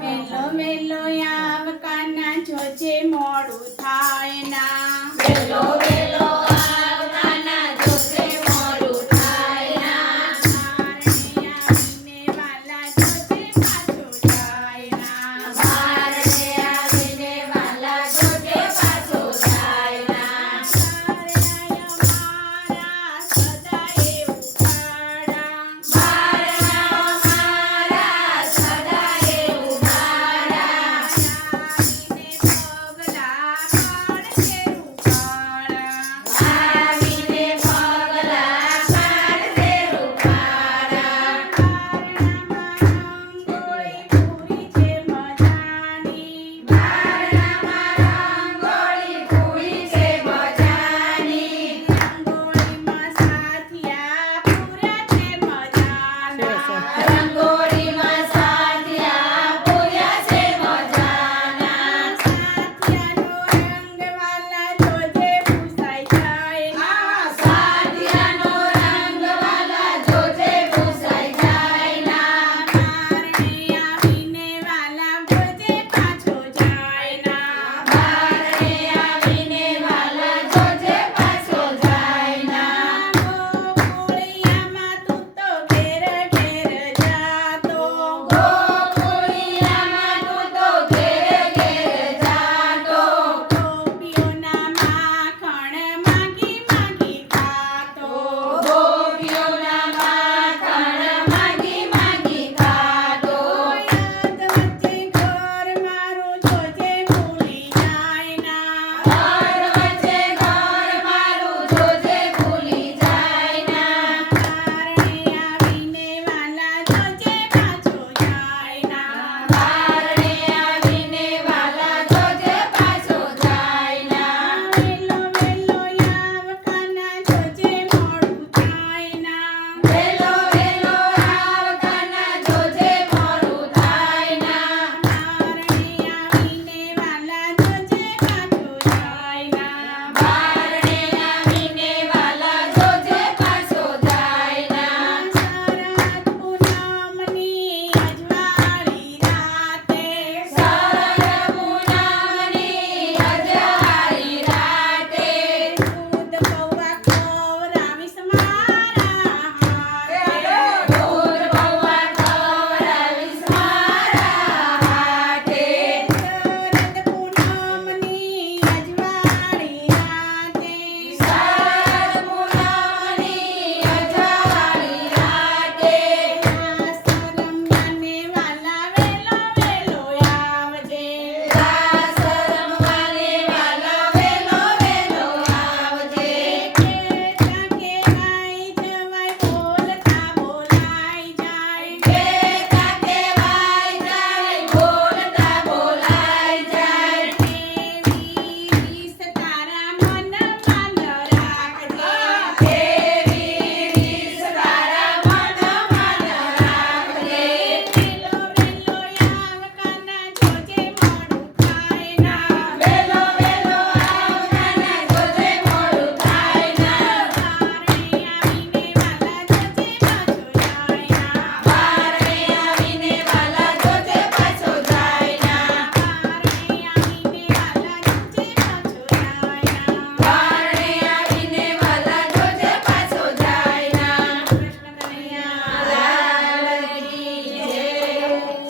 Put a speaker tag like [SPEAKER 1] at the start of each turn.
[SPEAKER 1] મેલો મેલો આવકાના જોજે મોડું થાય ના.